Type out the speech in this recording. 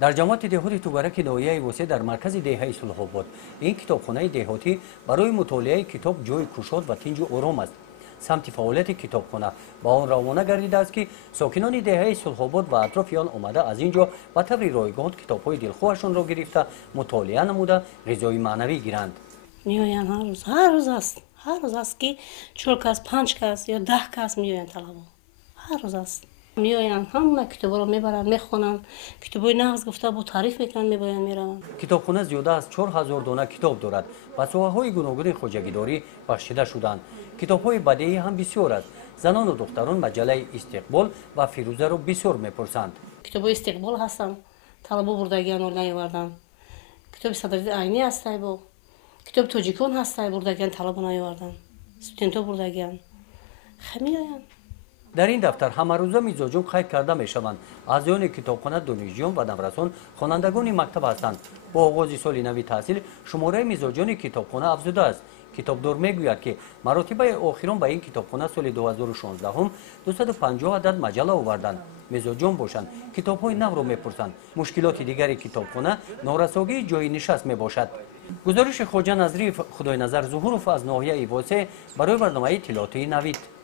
дар ҷамоати деҳоти тугараки ноҳияи восеъ дар маркази деҳаи сулҳобод ин китобхонаи деҳотӣ барои мутолиаи китоб ҷойи кушод ва тинҷу ором аст. самти фаъолияти китобхона ба он равона гардидааст ки сокинони деҳаи сулҳобод ва атрофи он омада аз ин ҷо ба таври ройгон китобҳои дилхоҳашонро гирифта мутолиа намуда ғизои маънавӣ гиранд. Меоянд ҳар рӯз аст ки 4 кас 5 кас ё 10 кас меоянд талабо. ҳар рӯз аст меоянд ҳама китобҳоро мебаранд мехонанд, китобҳои нағз гуфта бо таъриф мекунанд, мебоянд мераванд. китобхона зиёда аз 4000 дона китоб дорад ва соҳаҳои гуногуни хоҷагидорӣ бахшида шуданд. китобҳои бадеӣ ҳам бисёр аст. занону духтарон маҷалаи истиқбол ва фирӯзаро бисёр мепурсанд. китобҳои истиқбол ҳастанд, талабо бурдагиан наёварданд. китоби Садриддин Айнӣ ҳастай бо китоби тоҷикон ҳастай бурдагиан талабо наёварданд. студентҳо бурдагиан меоянд. дар ин дафтар ҳамарӯза мизоҷон қайд карда мешаванд. аъзоёни китобхона донишҷӯён ва наврасон хонандагони мактаб ҳастанд. бо оғози соли нави таҳсил шумораи мизоҷони китобхона афзудааст. китобдор мегӯяд ки маротибаи охирон ба ин китобхона соли 2016 250 адад маҷалла оварданд. мизоҷон бошанд китобҳои навро мепурсанд. мушкилоти дигари китобхона норасогии ҷойи нишаст мебошад. гузориши хоҷа Назриев, Худойназар Зуҳуров аз ноҳияи восеъ барои барномаи иттилоотии Навид.